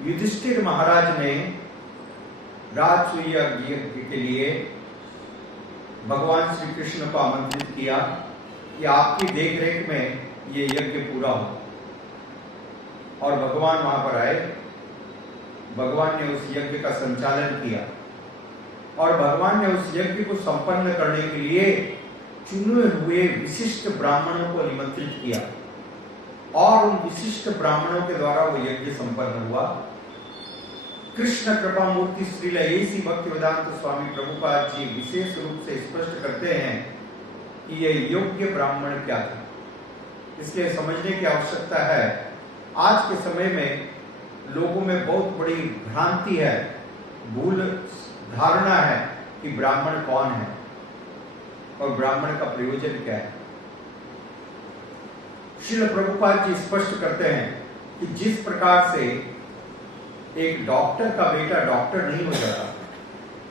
युधिष्ठिर महाराज ने राजसूय यज्ञ के लिए भगवान श्री कृष्ण को आमंत्रित किया कि आपकी देखरेख में ये यज्ञ पूरा हो, और भगवान वहां पर आए। भगवान ने उस यज्ञ का संचालन किया और भगवान ने उस यज्ञ को संपन्न करने के लिए चुने हुए विशिष्ट ब्राह्मणों को निमंत्रित किया, और उन विशिष्ट ब्राह्मणों के द्वारा वो यज्ञ संपन्न हुआ। कृष्ण कृपा मूर्ति श्रील ऐसी भक्तिवेदांत स्वामी प्रभुपाद जी विशेष रूप से स्पष्ट करते हैं कि यह योग्य ब्राह्मण क्या था। इसलिए समझने की आवश्यकता है। आज के समय में लोगों में बहुत बड़ी भ्रांति है, भूल धारणा है कि ब्राह्मण कौन है और ब्राह्मण का प्रयोजन क्या है। श्रील प्रभुपाद जी स्पष्ट करते हैं कि जिस प्रकार से एक डॉक्टर का बेटा डॉक्टर नहीं हो जाता,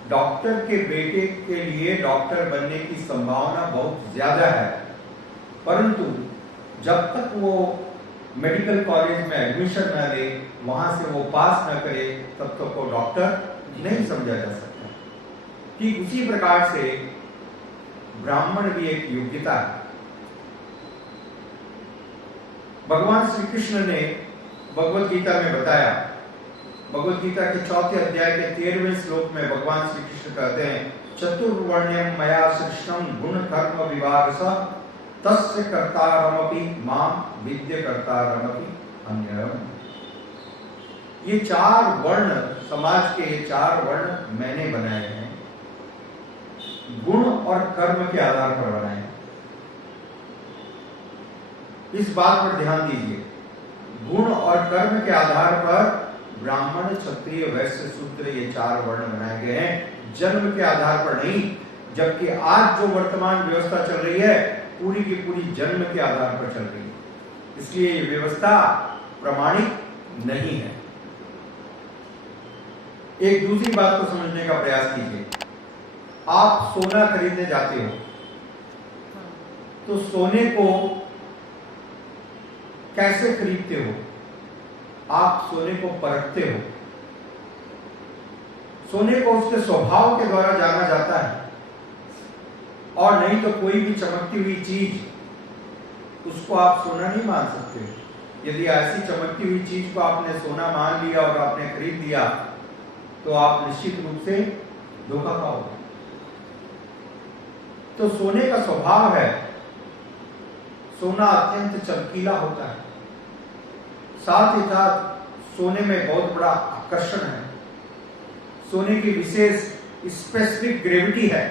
डॉक्टर के बेटे के लिए डॉक्टर बनने की संभावना बहुत ज्यादा है, परंतु जब तक वो मेडिकल कॉलेज में एडमिशन न ले, वहां से वो पास न करे, तब तक वो डॉक्टर नहीं समझा जा सकता। ठीक उसी प्रकार से ब्राह्मण भी एक योग्यता है। भगवान श्री कृष्ण ने भगवत गीता में बताया, भगवत गीता के 4 अध्याय के 13वें श्लोक में भगवान श्री कृष्ण कहते हैं, चतुर्वर्ण्यम मया सृष्टम गुण कर्म विभागस तस्य कर्तारमपि माम विद्य कर्तारमपि अन्यम। ये 4 वर्ण, समाज के ये 4 वर्ण मैंने बनाए हैं, गुण और कर्म के आधार पर बनाए हैं। इस बात पर ध्यान दीजिए, गुण और कर्म के आधार पर ब्राह्मण क्षत्रिय वैश्य शूद्र ये 4 वर्ण बनाए गए हैं, जन्म के आधार पर नहीं। जबकि आज जो वर्तमान व्यवस्था चल रही है पूरी की पूरी जन्म के आधार पर चल रही है, इसलिए ये व्यवस्था प्रमाणिक नहीं है। एक दूसरी बात को समझने का प्रयास कीजिए। आप सोना खरीदने जाते हो तो सोने को कैसे खरीदते हो? आप सोने को परखते हो। सोने को उसके स्वभाव के द्वारा जाना जाता है, और नहीं तो कोई भी चमकती हुई चीज उसको आप सोना नहीं मान सकते। यदि ऐसी चमकती हुई चीज को आपने सोना मान लिया और आपने खरीद लिया तो आप निश्चित रूप से धोखा खाओगे। तो सोने का स्वभाव है, सोना अत्यंत चमकीला होता है, साथ ही साथ सोने में बहुत बड़ा आकर्षण है। सोने की विशेष स्पेसिफिक ग्रेविटी है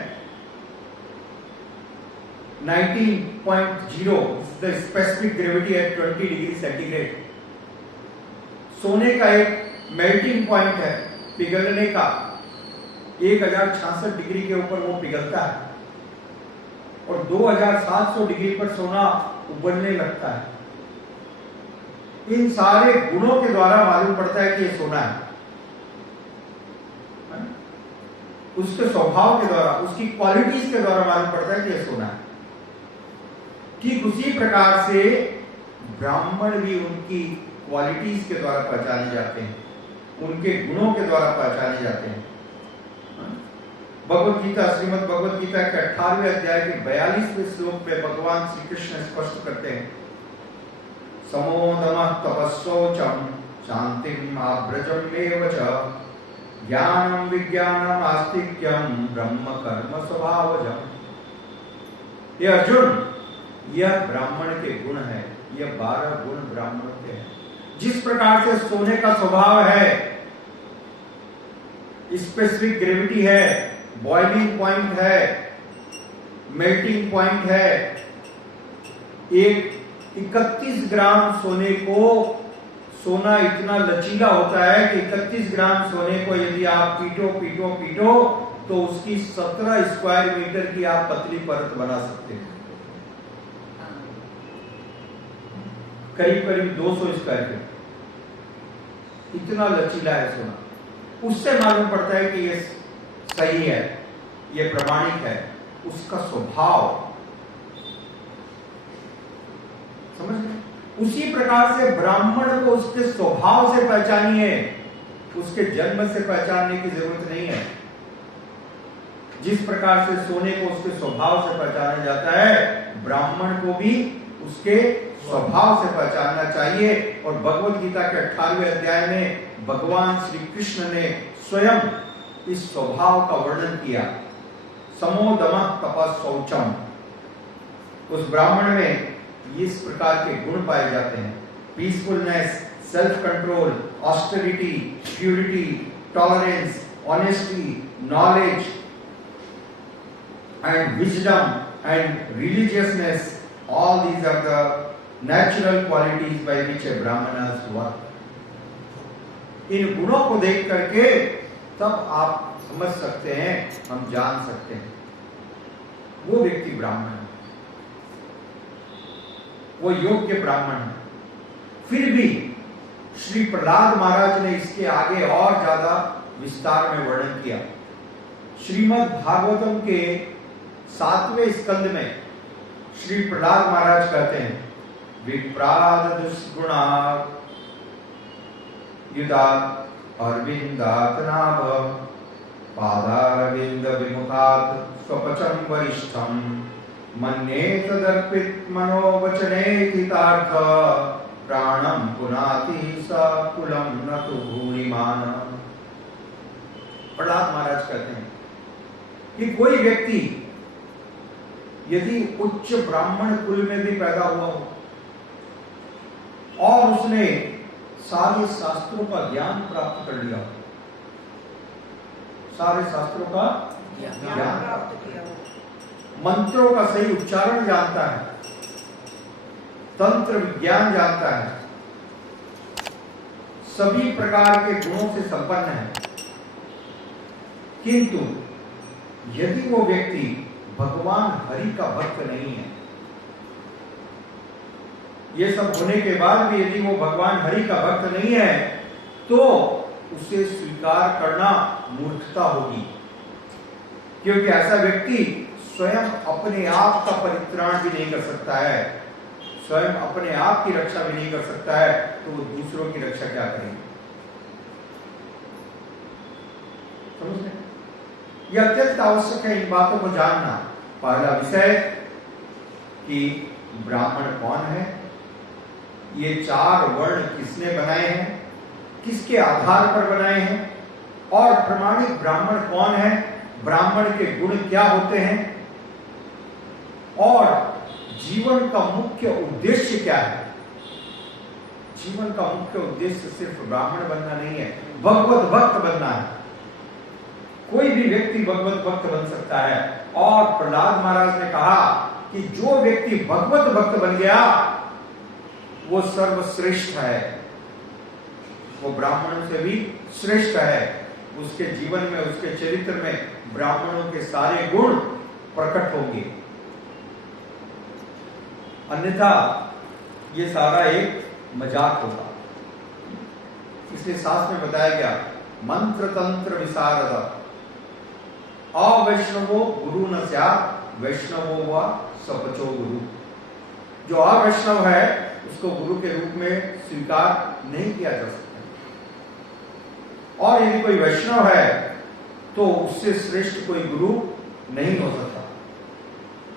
19.0, द स्पेसिफिक ग्रेविटी है 20 डिग्री सेंटीग्रेड। सोने का एक मेल्टिंग पॉइंट है, पिघलने का 1066 डिग्री के ऊपर वो पिघलता है, और 2700 डिग्री पर सोना उबलने लगता है। इन सारे गुणों के द्वारा मालूम पड़ता है कि ये सोना है। उसके स्वभाव के द्वारा, उसकी क्वालिटीज के द्वारा मालूम पड़ता है कि ये सोना है। ठीक उसी प्रकार से ब्राह्मण भी उनकी क्वालिटीज के द्वारा पहचाने जाते हैं, उनके गुणों के द्वारा पहचाने जाते हैं। भगवत गीता, श्रीमद् भगवत गीता के 18वें अध्याय के 42वें श्लोक में भगवान श्री कृष्ण स्पष्ट करते हैं, समोदमः तपस्सोचम शांतिम आव्रजमेव च ज्ञानम विज्ञानम आस्तिक्यम ब्रह्म कर्म स्वभावजम। ये अर्जुन, यह ब्राह्मण के गुण है, यह 12 गुण ब्राह्मणों के हैं। जिस प्रकार से सोने का स्वभाव है, स्पेसिफिक ग्रेविटी है, बॉइलिंग पॉइंट है, मेल्टिंग पॉइंट है, एक 31 ग्राम सोने को, सोना इतना लचीला होता है कि 31 ग्राम सोने को यदि आप पीटो पीटो पीटो तो उसकी 17 स्क्वायर मीटर की आप पतली परत बना सकते हैं, करीब करीब 200 स्क्वायर फीट। इतना लचीला है सोना। उससे मालूम पड़ता है कि ये सही है, ये प्रमाणिक है, उसका स्वभाव। समझ गए? उसी प्रकार से ब्राह्मण को उसके स्वभाव से पहचानिए उसके जन्म से पहचानने की जरूरत नहीं है। जिस प्रकार से सोने को उसके स्वभाव से पहचाना जाता है, ब्राह्मण को भी उसके स्वभाव से पहचानना चाहिए। और भगवत गीता के 18वें अध्याय में भगवान श्री कृष्ण ने स्वयं इस स्वभाव का वर्णन किया। समो दमः तपः शौचम। उस ब्राह्मण में इस प्रकार के गुण पाए जाते हैं: peacefulness, self control, austerity, purity, tolerance, honesty, knowledge and wisdom and religiousness. All these are the natural qualities by which a brahmanas work. इन गुणों को देख करके तब आप समझ सकते हैं, हम जान सकते हैं वो व्यक्ति ब्राह्मण है, वो योग्य ब्राह्मण है। फिर भी श्री प्रहलाद महाराज ने इसके आगे और ज्यादा विस्तार में वर्णन किया। श्रीमद् भागवतम के 7वें स्कंद में श्री प्रहलाद महाराज कहते हैं, विप्राद दुष्गुणा युदा अरविंदात नाभ पादारविंद विमुखात स्वपचम वरिष्ठम मन्ये तदर्पित मनोवचने हितार्थ प्राणम पुनाति स कुलम न तु भूरिमान। प्रहलाद महाराज कहते हैं कि कोई व्यक्ति यदि उच्च ब्राह्मण कुल में भी पैदा हुआ हो और उसने सारे शास्त्रों का ज्ञान प्राप्त कर लिया, सारे शास्त्रों का ज्ञान प्राप्त किया, मंत्रों का सही उच्चारण जानता है, तंत्र विज्ञान जानता है, सभी प्रकार के गुणों से संपन्न है, किंतु यदि वो व्यक्ति भगवान हरि का भक्त नहीं है, ये सब होने के बाद भी यदि वो भगवान हरि का भक्त नहीं है, तो उसे स्वीकार करना मूर्खता होगी। क्योंकि ऐसा व्यक्ति स्वयं अपने आप का परित्राण भी नहीं कर सकता है, स्वयं अपने आप की रक्षा भी नहीं कर सकता है, तो वो दूसरों की रक्षा क्या करेंगे? समझ रहे? यह अत्यंत आवश्यक है इन बातों को जानना। पहला विषय कि ब्राह्मण कौन है, ये 4 वर्ण किसने बनाए हैं, किसके आधार पर बनाए हैं, और प्रमाणिक ब्राह्मण कौन है, ब्राह्मण के गुण क्या होते हैं, और जीवन का मुख्य उद्देश्य क्या है। जीवन का मुख्य उद्देश्य सिर्फ ब्राह्मण बनना नहीं है, भगवत भक्त बनना है। कोई भी व्यक्ति भगवत भक्त बन सकता है। और प्रहलाद महाराज ने कहा कि जो व्यक्ति भगवत भक्त बन गया वो सर्वश्रेष्ठ है, वो ब्राह्मणों से भी श्रेष्ठ है। उसके जीवन में, उसके चरित्र में ब्राह्मणों के सारे गुण प्रकट होंगे, अन्यथा ये सारा एक मजाक होगा। इसलिए शास्त्र में बताया गया, मंत्र तंत्र विशारद अवैष्णवो गुरु न स्यात् वैष्णवो वा सपचो गुरु। जो अवैष्णव है उसको गुरु के रूप में स्वीकार नहीं किया जा सकता, और यदि कोई वैष्णव है तो उससे श्रेष्ठ कोई गुरु नहीं हो सकता।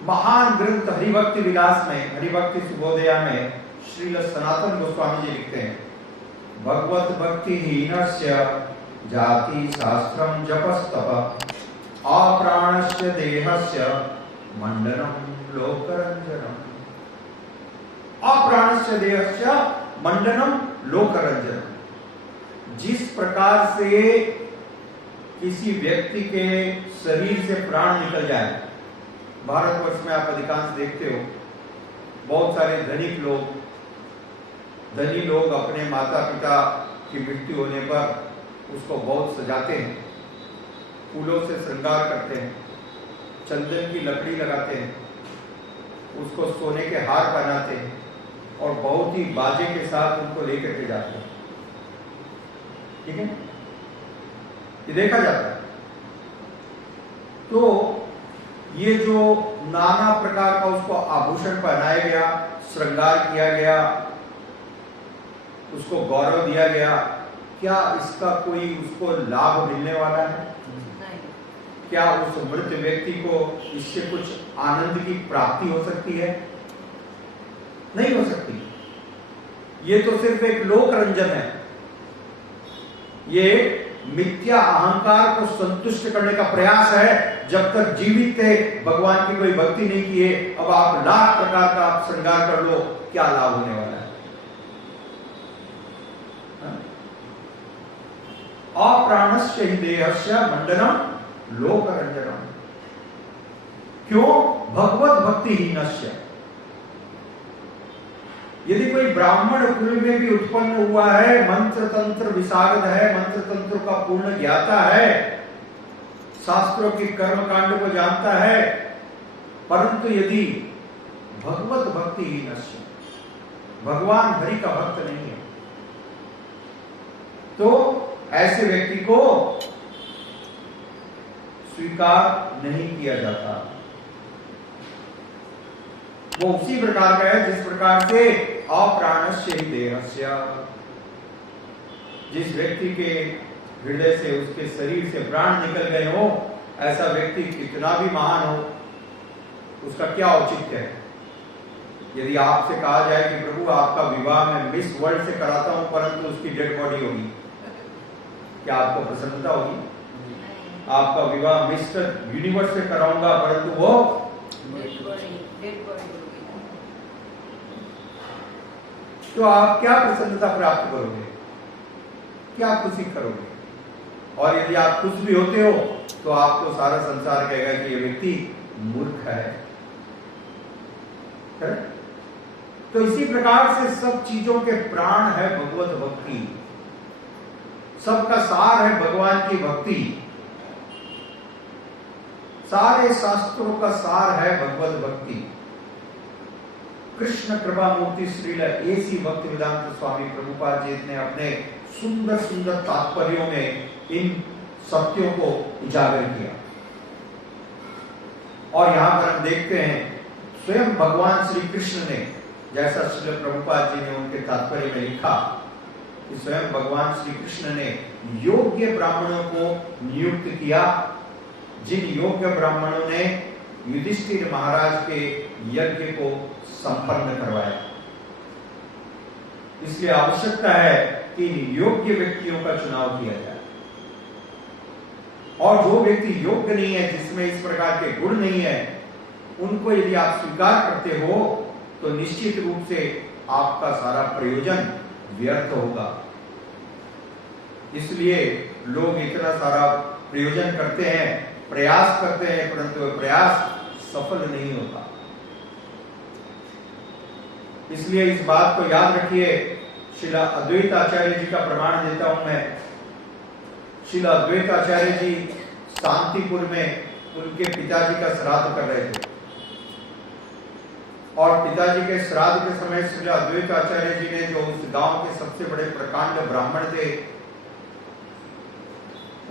महान ग्रंथ हरिभक्ति विलास में, हरिभक्ति सुबोधया में श्रील सनातन गोस्वामी जी लिखते हैं, भगवत भक्ति हीनस्य जाति शास्त्रम जपस्तप अप्राणस्य देहस्य मंडनम लोकरंजनम। अप्राणस्य देहस्य मंडनम लोकरंजनम। जिस प्रकार से किसी व्यक्ति के शरीर से प्राण निकल जाए, भारतवर्ष में आप अधिकांश देखते हो, बहुत सारे धनी लोग अपने माता पिता की मृत्यु होने पर उसको बहुत सजाते हैं, फूलों से श्रृंगार करते हैं, चंदन की लकड़ी लगाते हैं, उसको सोने के हार पहनाते हैं और बहुत ही बाजे के साथ उनको लेकर के जाते हैं। ठीक है, ये देखा जाता है। तो ये जो नाना प्रकार का उसको आभूषण पहनाया गया, श्रृंगार किया गया, उसको गौरव दिया गया, क्या इसका कोई उसको लाभ मिलने वाला है? क्या उस मृत व्यक्ति को इससे कुछ आनंद की प्राप्ति हो सकती है? नहीं हो सकती। ये तो सिर्फ एक लोक रंजन है। ये मिथ्या अहंकार को संतुष्ट करने का प्रयास है। जब तक जीवित थे, भगवान की कोई भक्ति नहीं किए, अब आप लाख प्रकार का आप श्रृंगार कर लो, क्या लाभ होने वाला है? अप्राणस्य हि देहस्य मंडनम लोक रंजनम। क्यों? भगवत भक्ति हीनस्य। यदि कोई ब्राह्मण कुल में भी उत्पन्न हुआ है, मंत्र तंत्र विशारद है, मंत्र तंत्र का पूर्ण ज्ञाता है, शास्त्रों की कर्म कांड को जानता है, परंतु यदि भगवत भक्ति हीनस्य, भगवान हरि का भक्त नहीं है, तो ऐसे व्यक्ति को स्वीकार नहीं किया जाता। वो उसी प्रकार का है जिस प्रकार से अप्राणस्य हि देहस्य, जिस व्यक्ति के हृदय से, उसके शरीर से प्राण निकल गए हो, ऐसा व्यक्ति कितना भी महान हो, उसका क्या औचित्य है? यदि आपसे कहा जाए कि प्रभु आपका विवाह मैं मिस वर्ल्ड से कराता हूं, परंतु उसकी डेड बॉडी होगी, क्या आपको प्रसन्नता होगी? आपका विवाह मिस्टर यूनिवर्स से कराऊंगा, परंतु वो डेड बॉडी तो आप क्या प्रसन्नता प्राप्त करोगे? क्या खुशी करोगे? और यदि आप खुश भी होते हो तो आपको सारा संसार कहेगा कि ये व्यक्ति मूर्ख है। तो इसी प्रकार से सब चीजों के प्राण है भगवत भक्ति, सबका सार है भगवान की भक्ति, सारे शास्त्रों का सार है भगवत भक्ति। कृष्ण कृपा मूर्ति श्रील एसी भक्ति वेदांत स्वामी प्रभुपाद जी ने अपने सुंदर सुंदर तात्पर्यों में इन सत्यों को उजागर किया। और यहां पर हम देखते हैं स्वयं भगवान श्री कृष्ण ने, जैसा श्रील प्रभुपाद जी ने उनके तात्पर्य में लिखा कि स्वयं भगवान श्री कृष्ण ने योग्य ब्राह्मणों को नियुक्त किया, जिन योग्य ब्राह्मणों ने युधिष्ठिर महाराज के यज्ञ को संपन्न करवाया। इसलिए आवश्यकता है कि योग्य व्यक्तियों का चुनाव किया जाए, और जो व्यक्ति योग्य नहीं है, जिसमें इस प्रकार के गुण नहीं है, उनको यदि आप स्वीकार करते हो तो निश्चित रूप से आपका सारा प्रयोजन व्यर्थ होगा। इसलिए लोग इतना सारा प्रयोजन करते हैं, प्रयास करते हैं, परंतु वह प्रयास सफल नहीं होता। इसलिए इस बात को याद रखिए। श्रील अद्वैत आचार्य जी का प्रमाण देता हूं मैं। श्रील अद्वैत आचार्य जी शांतिपुर में उनके पिताजी का श्राद्ध कर रहे थे, और पिताजी के श्राद्ध के समय श्रील अद्वैत आचार्य जी ने, जो उस गांव के सबसे बड़े प्रकांड ब्राह्मण थे,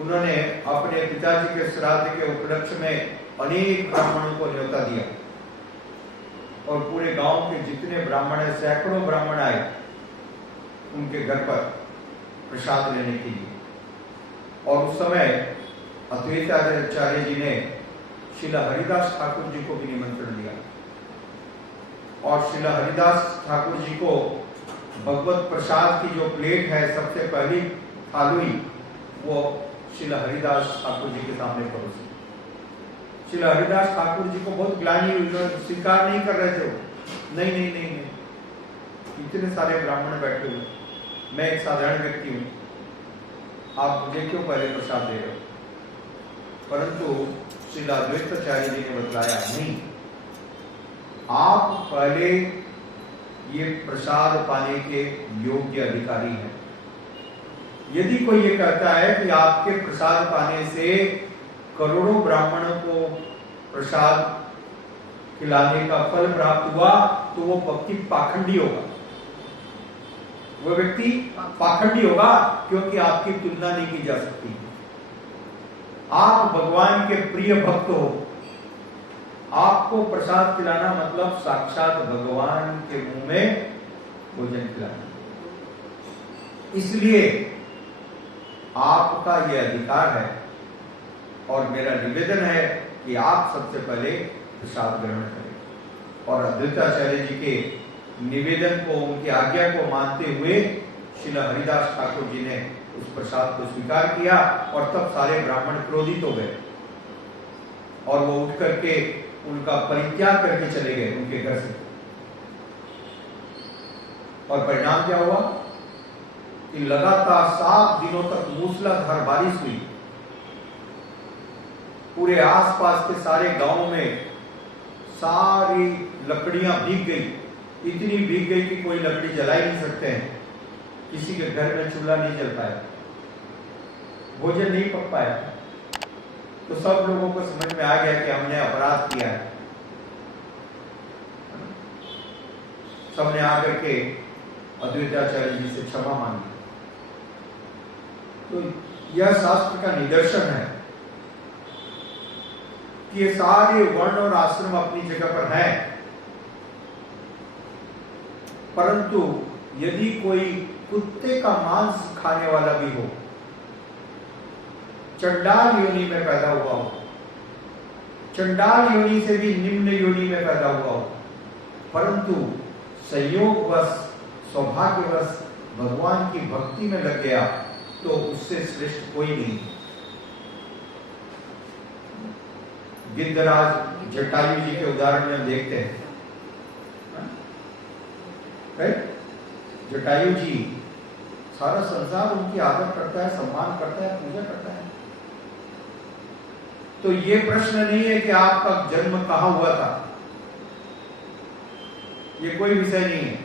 उन्होंने अपने पिताजी के श्राद्ध के उपलक्ष्य में अनेक ब्राह्मणों को न्योता दिया, और पूरे गांव के जितने ब्राह्मण हैं, सैकड़ों ब्राह्मण आए उनके घर पर प्रसाद लेने के लिए। और उस समय अद्वैत आचार्य जी ने श्रील हरिदास ठाकुर जी को भी निमंत्रण दिया, और श्रील हरिदास ठाकुर जी को भगवत प्रसाद की जो प्लेट है, सबसे पहली थाली, वो श्रील हरिदास ठाकुर जी के सामने परोसी। श्रील हरिदास ठाकुर जी को बहुत ग्लानि हुई, स्वीकार नहीं कर रहे थे वो। नहीं नहीं नहीं नहीं, इतने सारे ब्राह्मण बैठे हुए, मैं एक साधारण व्यक्ति हूं, आप मुझे क्यों पहले प्रसाद दे रहे हो? परंतु श्रील अद्वैताचार्य जी ने बतलाया, नहीं, आप पहले ये प्रसाद पाने के योग्य अधिकारी हैं। यदि कोई ये कहता है कि आपके प्रसाद पाने से करोड़ों ब्राह्मणों को प्रसाद खिलाने का फल प्राप्त हुआ, तो वो भक्ति पाखंडी होगा, वो व्यक्ति पाखंडी होगा, क्योंकि आपकी तुलना नहीं की जा सकती। आप भगवान के प्रिय भक्त हो, आपको प्रसाद खिलाना मतलब साक्षात भगवान के मुंह में भोजन खिलाना। इसलिए आपका ये अधिकार है और मेरा निवेदन है कि आप सबसे पहले प्रसाद ग्रहण करें। और अद्वैताचार्य जी के निवेदन को, उनकी आज्ञा को मानते हुए श्रील हरिदास ठाकुर जी ने उस प्रसाद को स्वीकार किया और तब सारे ब्राह्मण क्रोधित हो गए और वो उठ करके उनका परित्याग करके चले गए उनके घर से। और परिणाम क्या हुआ कि लगातार 7 दिनों तक मूसलाधार बारिश हुई। पूरे आसपास के सारे गांवों में सारी लकड़ियां भीग गई, इतनी भीग गई कि कोई लकड़ी जला ही नहीं सकते हैं। किसी के घर में चूल्हा नहीं जल पाया, भोजन नहीं पक पाया। तो सब लोगों को समझ में आ गया कि हमने अपराध किया है। सबने आकर के अद्वैताचार्य जी से क्षमा मांगी। तो यह शास्त्र का निदर्शन है कि ये सारे वर्ण और आश्रम अपनी जगह पर हैं, परंतु यदि कोई कुत्ते का मांस खाने वाला भी हो, चंडाल योनि में पैदा हुआ हो, चंडाल योनि से भी निम्न योनि में पैदा हुआ हो, परंतु संयोगवश, सौभाग्यवश भगवान की भक्ति में लग गया, तो उससे श्रेष्ठ कोई नहीं। गिद्धराज जटायु जी के उदाहरण में हम देखते हैं, जटायु जी सारा संसार उनकी आदर करता है, सम्मान करता है, पूजा करता है। तो ये प्रश्न नहीं है कि आपका जन्म कहां हुआ था, ये कोई विषय नहीं है।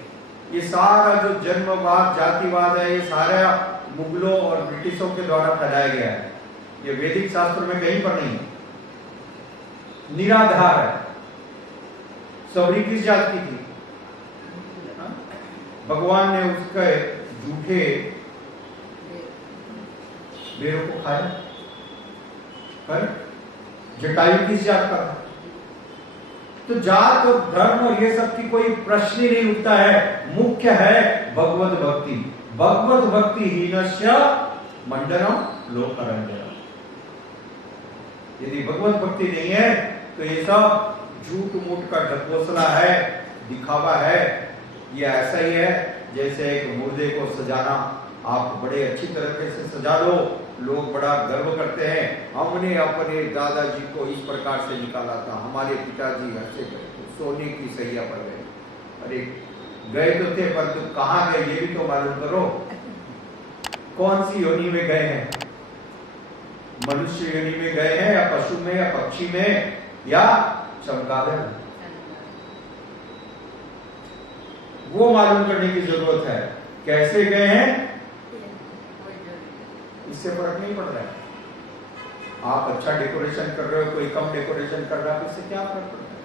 ये सारा जो जन्मवाद, जातिवाद है, ये सारा मुगलों और ब्रिटिशों के द्वारा फैलाया गया है। ये वैदिक शास्त्र में कहीं पर नहीं है, निराधार है। सबरी किस जात की थी? भगवान ने उसके झूठे बेरों को खाया। पर जटायु किस जात का था? तो जात और धर्म और ये सब की कोई प्रश्न ही नहीं उठता है। मुख्य है भगवत भक्ति। भगवत भक्ति हीनस्य मंडनम लोकरंजनम। यदि भगवत भक्ति नहीं है तो ये सब झूठ मूठ का ढकोसला है, दिखावा है। ये ऐसा ही है जैसे एक मुर्दे को सजाना, आप बड़े अच्छी तरीके से सजा लो, लोग बड़ा गर्व करते हैं, हमने अपने दादाजी को इस प्रकार से निकाला था, हमारे पिताजी ऐसे गए तो सोने की सैया पर गए। अरे गए तो थे, पर तो कहाँ गए ये भी तो मालूम करो। कौन सी योनि में गए हैं? मनुष्य योनि में गए हैं या पशु में या पक्षी में या चमगादड़ में? वो मालूम करने की जरूरत है। कैसे गए हैं इससे फर्क नहीं पड़ रहा है। आप अच्छा डेकोरेशन कर रहे हो, कोई कम डेकोरेशन कर रहा है, इससे क्या फर्क पड़ता है?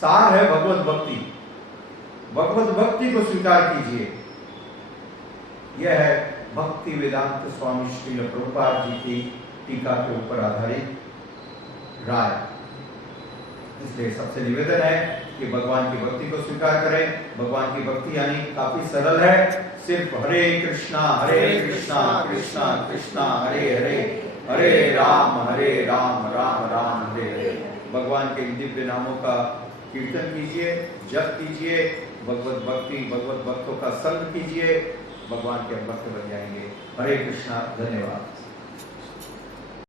सार है भगवत भक्ति। भगवत भक्ति को स्वीकार कीजिए। यह है भक्ति वेदांत स्वामी श्रील प्रभुपाद जी की टीका के ऊपर आधारित राय। इसलिए सबसे निवेदन है कि भगवान की भक्ति को स्वीकार करें। भगवान की भक्ति यानी काफी सरल है, सिर्फ हरे कृष्णा कृष्णा कृष्णा हरे हरे, हरे राम राम राम हरे हरे। भगवान के दिव्य नामों का कीर्तन कीजिए, जप कीजिए, भगवत भक्ति, भगवत भक्तों का संग कीजिए, भगवान के भक्त बन जाएंगे। हरे कृष्णा। धन्यवाद।